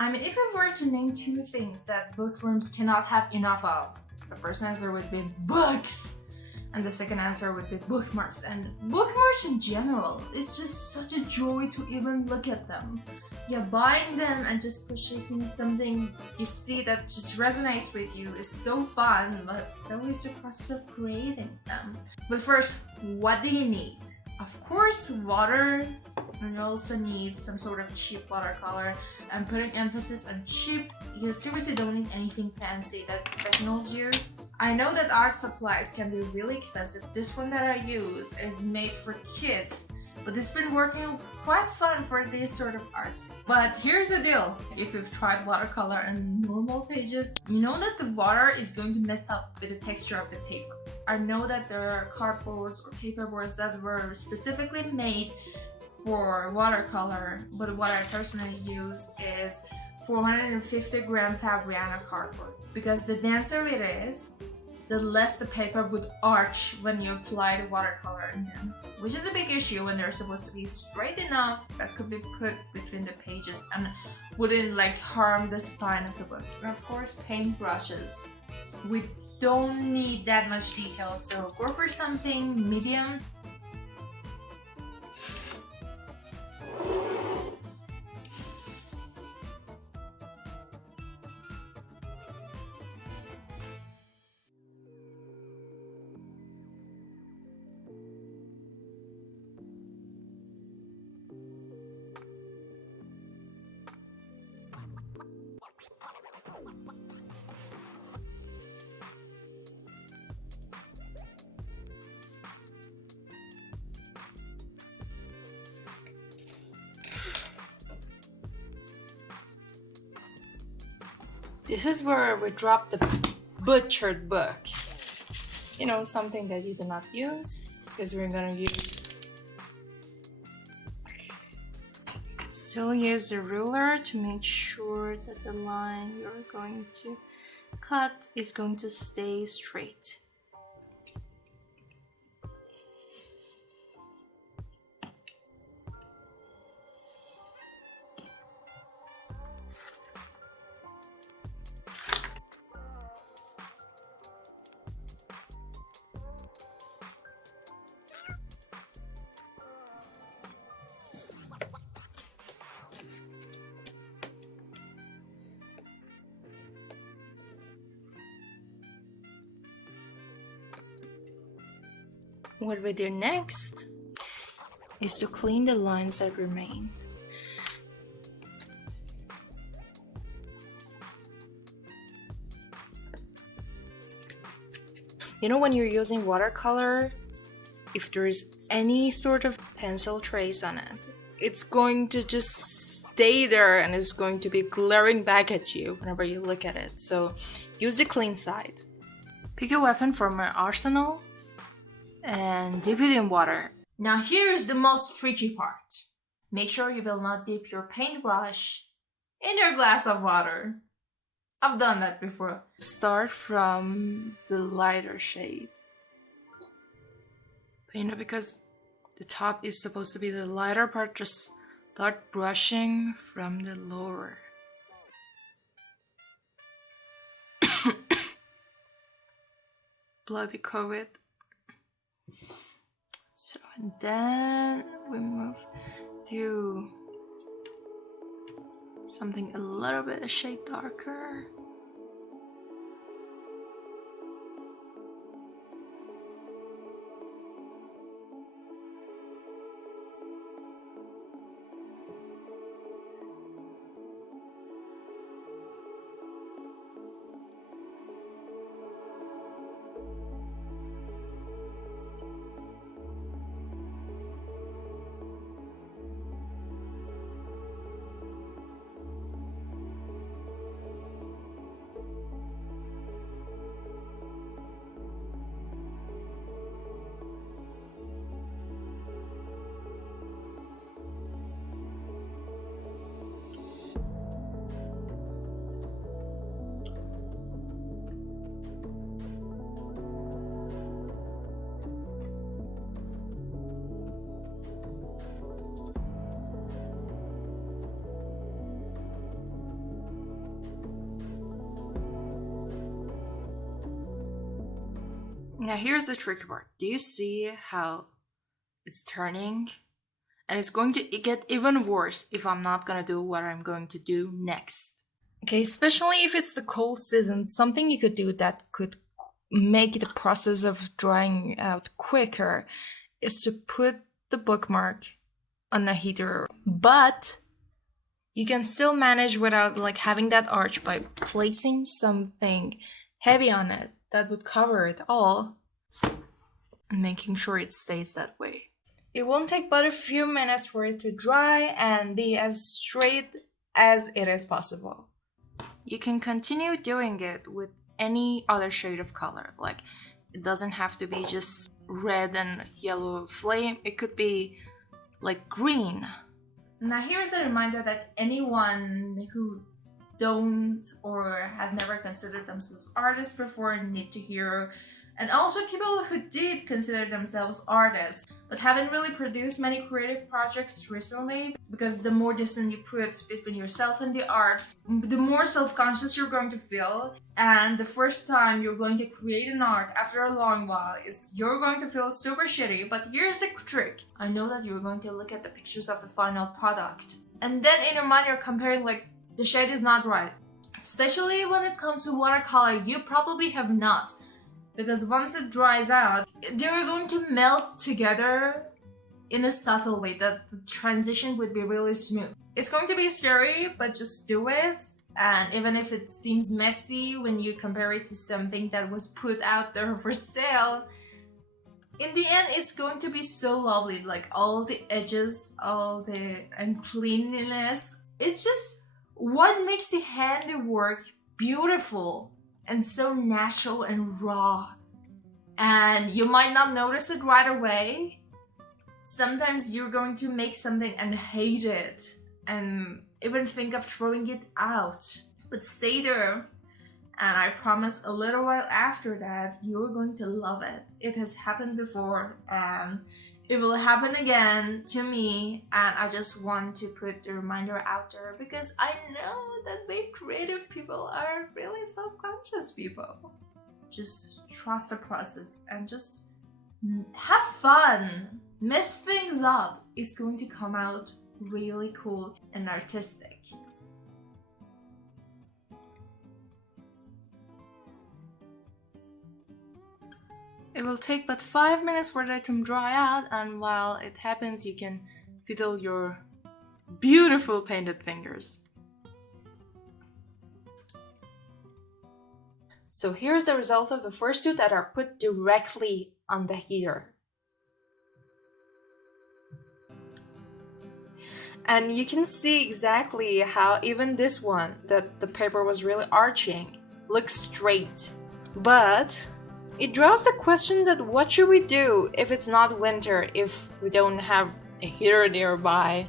I mean, if I were to name two things that bookworms cannot have enough of, the first answer would be books, and the second answer would be bookmarks. And bookmarks in general, it's just such a joy to even look at them. Yeah, buying them and just purchasing something you see that just resonates with you is so fun, but so is the process of creating them. But first, what do you need? Of course, water, and you also need some sort of cheap watercolor. I'm putting emphasis on cheap. You seriously don't need anything fancy that professionals use. I know that art supplies can be really expensive. This one that I use is made for kids, but it's been working quite fun for these sort of arts. But here's the deal. If you've tried watercolor and normal pages, you know that the water is going to mess up with the texture of the paper. I know that there are cardboards or paperboards that were specifically made for watercolor, but what I personally use is 450 gram Fabriana cardboard, because the denser it is, the less the paper would arch when you apply the watercolor in them, which is a big issue when they're supposed to be straight enough that could be put between the pages and wouldn't like harm the spine of the book. And of course, paint brushes. We don't need that much detail, so go for something medium. This is where we drop the butchered book. You know, something that you do not use, because we're gonna use... You could still use the ruler to make sure that the line you're going to cut is going to stay straight. What we do next is to clean the lines that remain. You know, when you're using watercolor, if there's any sort of pencil trace on it, it's going to just stay there and it's going to be glaring back at you whenever you look at it. So use the clean side. Pick a weapon from your arsenal and dip it in water. Now here's the most tricky part. Make sure you will not dip your paintbrush in your glass of water. I've done that before. Start from the lighter shade. But you know, because the top is supposed to be the lighter part, just start brushing from the lower. Bloody COVID. So, and then we move to something a little bit a shade darker. Now here's the tricky part. Do you see how it's turning? And it's going to get even worse if I'm not gonna do what I'm going to do next. Okay, especially if it's the cold season, something you could do that could make the process of drying out quicker is to put the bookmark on a heater. But you can still manage without like having that arch by placing something heavy on it that would cover it all and making sure it stays that way. It won't take but a few minutes for it to dry and be as straight as it is possible. You can continue doing it with any other shade of color. Like, it doesn't have to be just red and yellow flame. It could be like green. Now here's a reminder that anyone who don't or have never considered themselves artists before need to hear, and also people who did consider themselves artists but haven't really produced many creative projects recently, because the more distance you put between yourself and the arts, the more self-conscious you're going to feel, and the first time you're going to create an art after a long while is you're going to feel super shitty. But here's the trick. I know that you're going to look at the pictures of the final product, and then in your mind you're comparing like the shade is not right. Especially when it comes to watercolor, you probably have not. Because once it dries out, they're going to melt together in a subtle way that the transition would be really smooth. It's going to be scary, but just do it. And even if it seems messy when you compare it to something that was put out there for sale, in the end it's going to be so lovely. Like all the edges, all the uncleanliness. It's just what makes the handiwork beautiful and so natural and raw. And you might not notice it right away. Sometimes you're going to make something and hate it and even think of throwing it out. But stay there, and I promise a little while after that you're going to love it. It has happened before and it will happen again to me, and I just want to put the reminder out there because I know that we creative people are really self-conscious people. Just trust the process and just have fun. Mess things up. It's going to come out really cool and artistic. It will take but 5 minutes for that to dry out, and while it happens you can fiddle your beautiful painted fingers. So here's the result of the first two that are put directly on the heater. And you can see exactly how even this one, that the paper was really arching, looks straight. But it draws the question that what should we do if it's not winter, if we don't have a heater nearby?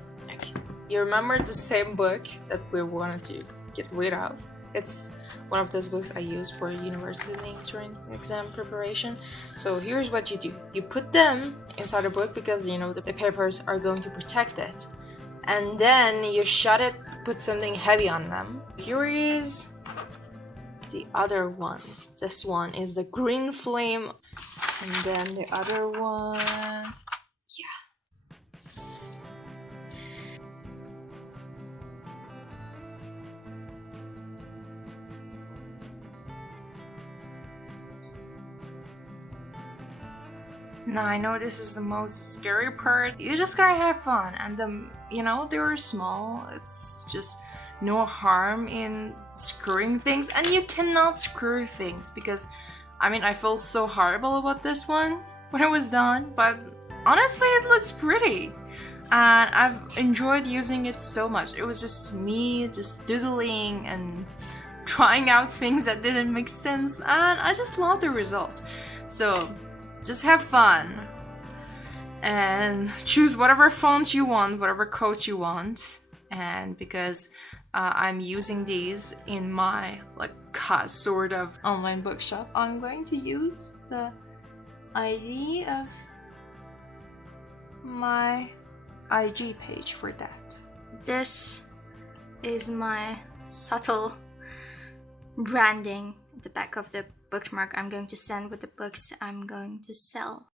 You remember the same book that we wanted to get rid of? It's one of those books I use for university entrance exam preparation. So here's what you do. You put them inside a book because you know the papers are going to protect it. And then you shut it, put something heavy on them. Here is the other ones. This one is the green flame, and then the other one, yeah. Now I know this is the most scary part. You just gotta have fun, and they're small. It's just no harm in screwing things, and you cannot screw things because I felt so horrible about this one when it was done, but honestly it looks pretty and I've enjoyed using it so much. It was just me just doodling and trying out things that didn't make sense, and I just love the result. So just have fun and choose whatever font you want, whatever coat you want. And because I'm using these in my sort of online bookshop, I'm going to use the ID of my IG page for that. This is my subtle branding the back of the bookmark I'm going to send with the books I'm going to sell.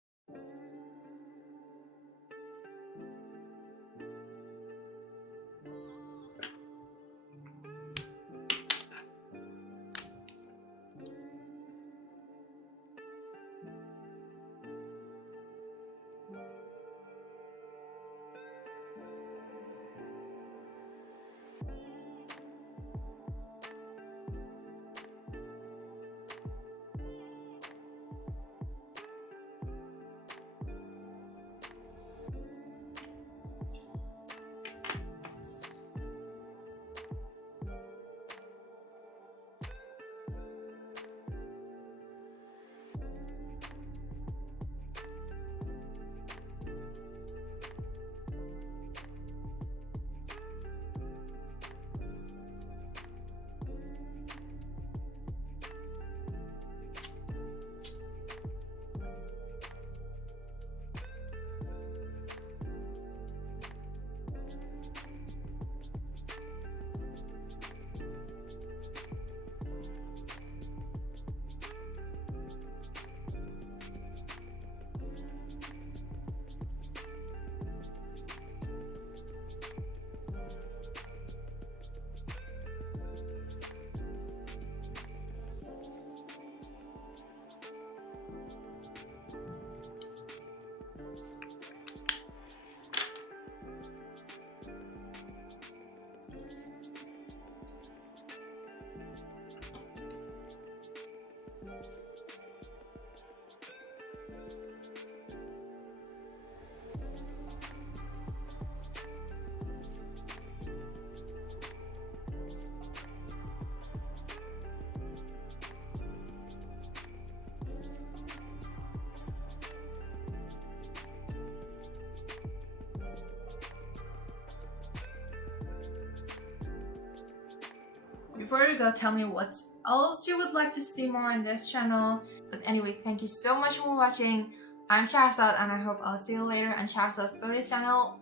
Before you go, tell me what else you would like to see more on this channel. But anyway, thank you so much for watching. I'm Shahrzad and I hope I'll see you later on Shahrzad Stories channel.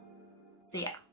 See ya.